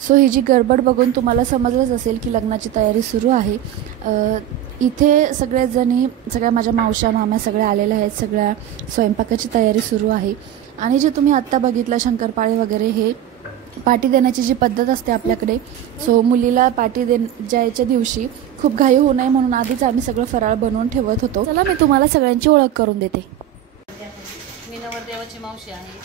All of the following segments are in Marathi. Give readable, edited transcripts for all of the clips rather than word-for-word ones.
सो ही जी गडबड बघून तुम्हाला समजलंच असेल की लग्नाची तयारी सुरू आहे। इथे सगळ्या माझ्या मावश्या माम्या सगळ्या आलेल्या आहेत, सगळ्या स्वयंपाकाची तयारी सुरू आहे। आणि जे तुम्ही आत्ता बघितलं शंकरपाळे वगैरे हे पार्टी देण्याची जी पद्धत असते आपल्याकडे, सो मुलीला पार्टी जायच्या दिवशी खूप घाई होऊ नये म्हणून आधीच आम्ही सगळं फराळ बनवून ठेवत होतो। चला मी तुम्हाला सगळ्यांची ओळख करून देते। मी नवरदेवाची मावशी आहे,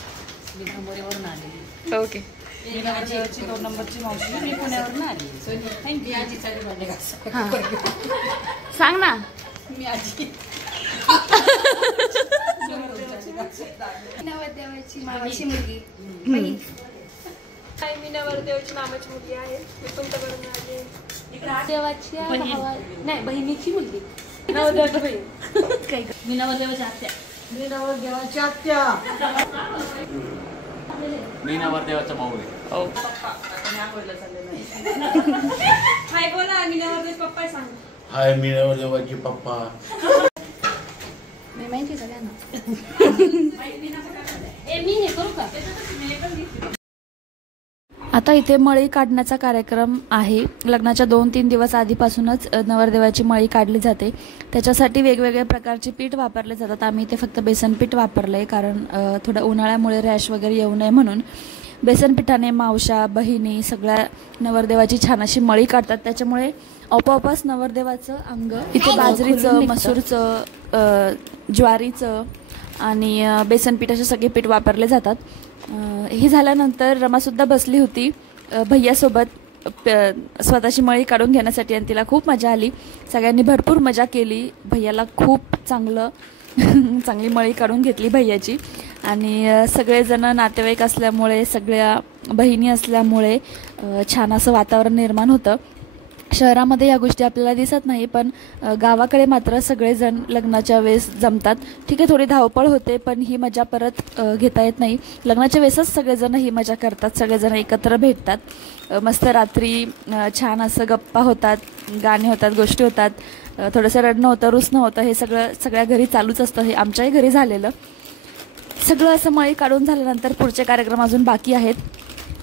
मी भंबोरीवरून आलेली। ओके, मी नवरदेवाची 2 नंबरची मावशी, मी पुण्यावरून आली। थँक्यू। आजीचा बर्थडे हां सांग ना। मी आजी नवरदेवाची मामाची मुलगी। काय मी नवरदेवाची मामाची मुलगी आहे, मी पण तवरून आले। देवाची नाही बहिणीची मुलगी। नवरदेवाची बहीण। मी नवरदेवाची आत्या। मी नवरदेवाची आत्या। मी नवरदेवाचा भाऊ आहे। हाय बोला, मी नवरदेवाचे पप्पा सांग। हाय, मी नवरदेवाचे पप्पा। मी माहिती सगळ्यांना। मी हे करू का? आता इथे मळी काढण्याचा कार्यक्रम आहे। लग्नाच्या 2-3 दिवस आधीपासूनच नवरदेवाची मळी काढली जाते। त्याच्यासाठी वेगवेगळ्या प्रकारचे पीठ वापरले जातात। आम्ही इथे फक्त बेसन पीठ वापरलंय, कारण थोडं उन्हाळ्यामुळे रॅश वगैरे येऊ नये म्हणून। बेसन पिठाने मावशा बहिणी सगळ्या नवरदेवाची छान अशी मळी काढतात, त्याच्यामुळे आपोआपच नवरदेवाचं अंग इथे बाजरीचं, मसूरचं, ज्वारीचं आणि बेसन पीठ असे सगळे पीठ वापरले जातात। हे झाल्यानंतर रमासुद्धा बसली होती भैयासोबत स्वतःची मळी काढून घेण्यासाठी आणि तिला खूप मजा आली। सगळ्यांनी भरपूर मजा केली। भैयाला खूप चांगली मळी काढून घेतली भैयाची। आणि सगळेजण नातेवाईक असल्यामुळे, सगळ्या बहिणी असल्यामुळे छान असं वातावरण निर्माण होतं। शहरामध्ये या गोष्टी आपल्याला दिसत नाही, पण गावाकडे मात्र सगळेजण लग्नाच्या वेळेस जमतात। ठीक आहे, थोडी धावपळ होते, पण ही मजा परत घेता येत नाही। लग्नाच्या वेळेसच सगळेजण ही मजा करतात, सगळेजण एकत्र भेटतात। मस्त रात्री छान असं गप्पा होतात, गाणे होतात, गोष्टी होतात, थोडंसं रडणं होतं, रुसणं होतं। हे सगळ्या घरी चालूच असतं। हे आमच्याही घरी झालेलं। सगळं असं मळी काढून झाल्यानंतर पुढचे कार्यक्रम अजून बाकी आहेत।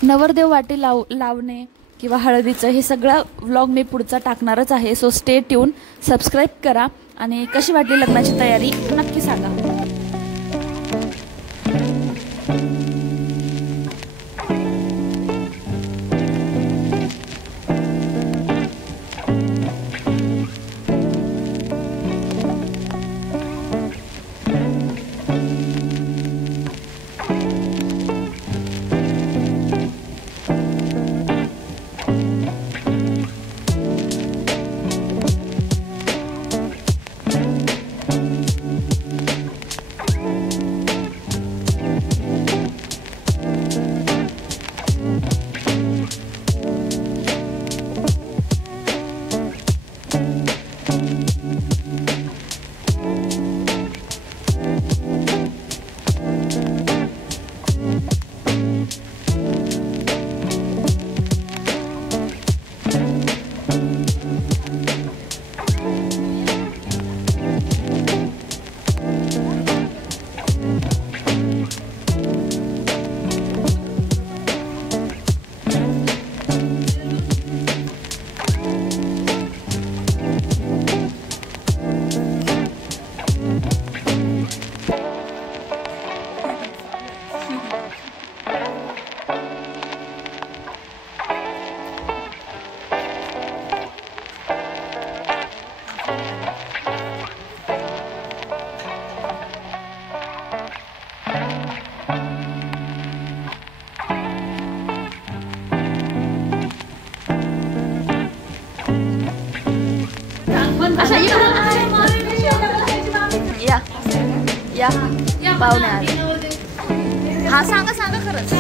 नवरदेव वाटी लावणे किंवा हळदीचं हे सगळं व्लॉग मी पुढचा टाकणारच आहे। सो स्टे ट्यून, सबस्क्राईब करा आणि कशी वाटली लग्नाची तयारी नक्की सांगा। या पाहुणे आले। हा सांगा खरंच।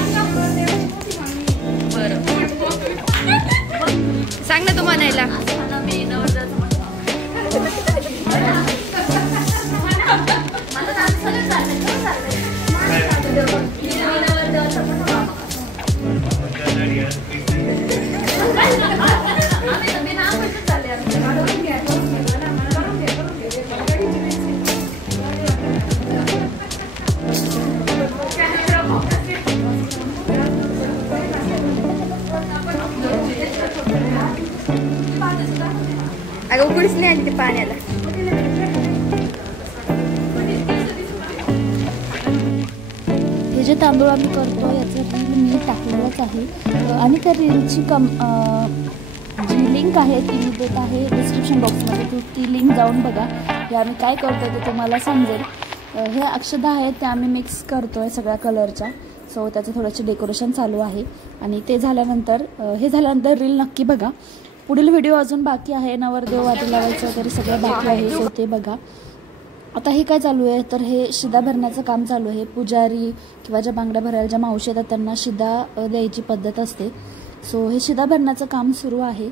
बरं सांग ना तू म्हणायला। कोणीच नाही आली ते पाण्याला. हे जे तांदूळ आम्ही करतो याचं रील मी टाकलेलंच आहे आणि त्या रीलची जी लिंक आहे ती मी देत आहे डिस्क्रिप्शन बॉक्समध्ये. ती लिंक जाऊन बघा. हे आम्ही काय करतो ते तुम्हाला समजेल. हे अक्षता आहेत त्या आम्ही मिक्स करतो आहे सगळ्या कलरच्या. सो त्याचं थोडंसं डेकोरेशन चालू आहे आणि ते झाल्यानंतर रील नक्की बघा. पुढील व्हिडिओ अजून बाकी आहे. नवरदेव वाटी लावायचं तरी सगळं बाकी आहे. सो ते बघा. आता हे काय चालू आहे तर हे शिदा भरण्याचं काम चालू आहे. पुजारी किंवा ज्या बांगड्या भरायला ज्या मावशी येतात त्यांना शिदा द्यायची पद्धत असते. सो हे शिदा भरण्याचं काम सुरू आहे.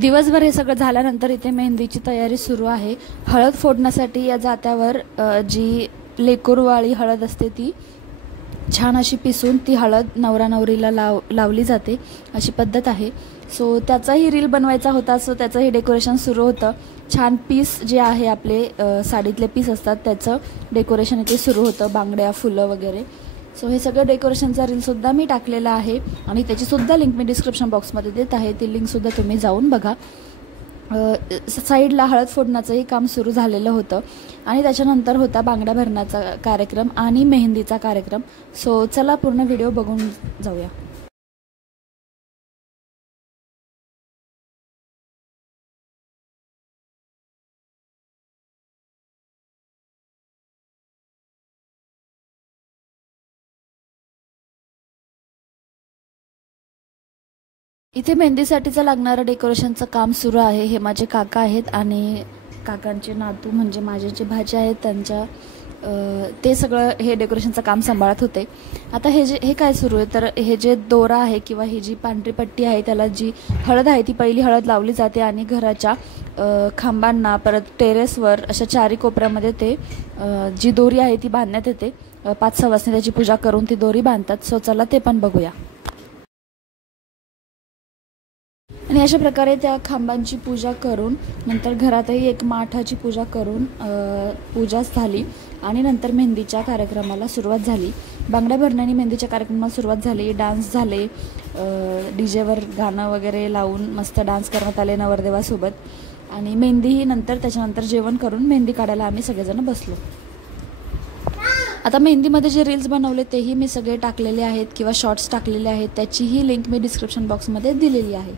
दिवसभर हे सगळं झाल्यानंतर इथे मेहंदीची तयारी सुरू आहे. हळद फोडण्यासाठी या जात्यावर जी लेकूरवाळी हळद असते ती छान अशी पिसून ती हळद नवरा नवरीला लावली जाते अशी पद्धत आहे. सो त्याचाही रील बनवायचा होता. सो त्याचंही डेकोरेशन सुरू होतं. छान पीस जे आहे आपले साडीतले पीस असतात त्याचं डेकोरेशन इथे सुरू होतं. बांगड्या फुलं वगैरे. सो हे सगळं डेकोरेशनचा रीलसुद्धा मी टाकलेला आहे आणि त्याचीसुद्धा लिंक मी डिस्क्रिप्शन बॉक्समध्ये देत आहे. ती लिंकसुद्धा तुम्ही जाऊन बघा. साईडला हळद फोडण्याचंही काम सुरू झालेलं होतं आणि त्याच्यानंतर होता बांगड्या भरण्याचा कार्यक्रम आणि मेहंदीचा कार्यक्रम. सो चला पूर्ण व्हिडिओ बघून जाऊया. इथे मेहंदीसाठीचं लागणारं डेकोरेशनचं काम सुरू आहे. हे माझे काका आहेत आणि काकांचे नातू म्हणजे माझे जे भाचे आहेत त्यांच्या ते सगळं हे डेकोरेशनचं काम सांभाळत होते. आता हे काय सुरू आहे तर हे जे दोरा आहे किंवा ही जी पांढरी पट्टी आहे त्याला जी हळद आहे ती पहिली हळद लावली जाते आणि घराच्या खांबांना परत टेरेसवर अशा चारी कोपऱ्यामध्ये ते जी दोरी आहे ती बांधण्यात येते. 5-6 वाजता त्याची पूजा करून ती दोरी बांधतात. सो चला ते पण बघूया. आणि अशा प्रकारे त्या खांबांची पूजा करून नंतर घरातही एक माठाची पूजा करून पूजा झाली आणि नंतर मेहंदीच्या कार्यक्रमाला सुरुवात झाली. बांगड्या भरण्याने मेहंदीच्या कार्यक्रमाला सुरुवात झाली. डान्स झाले. डीजेवर गाणं वगैरे लावून मस्त डान्स करण्यात आले नवरदेवासोबत आणि मेहंदीही नंतर त्याच्यानंतर जेवण करून मेहंदी काढायला आम्ही सगळेजण बसलो. आता मेहंदीमध्ये जे रील्स बनवले तेही मी सगळे टाकलेले आहेत किंवा शॉर्ट्स टाकलेले आहेत. त्याचीही लिंक मी डिस्क्रिप्शन बॉक्समध्ये दिलेली आहे.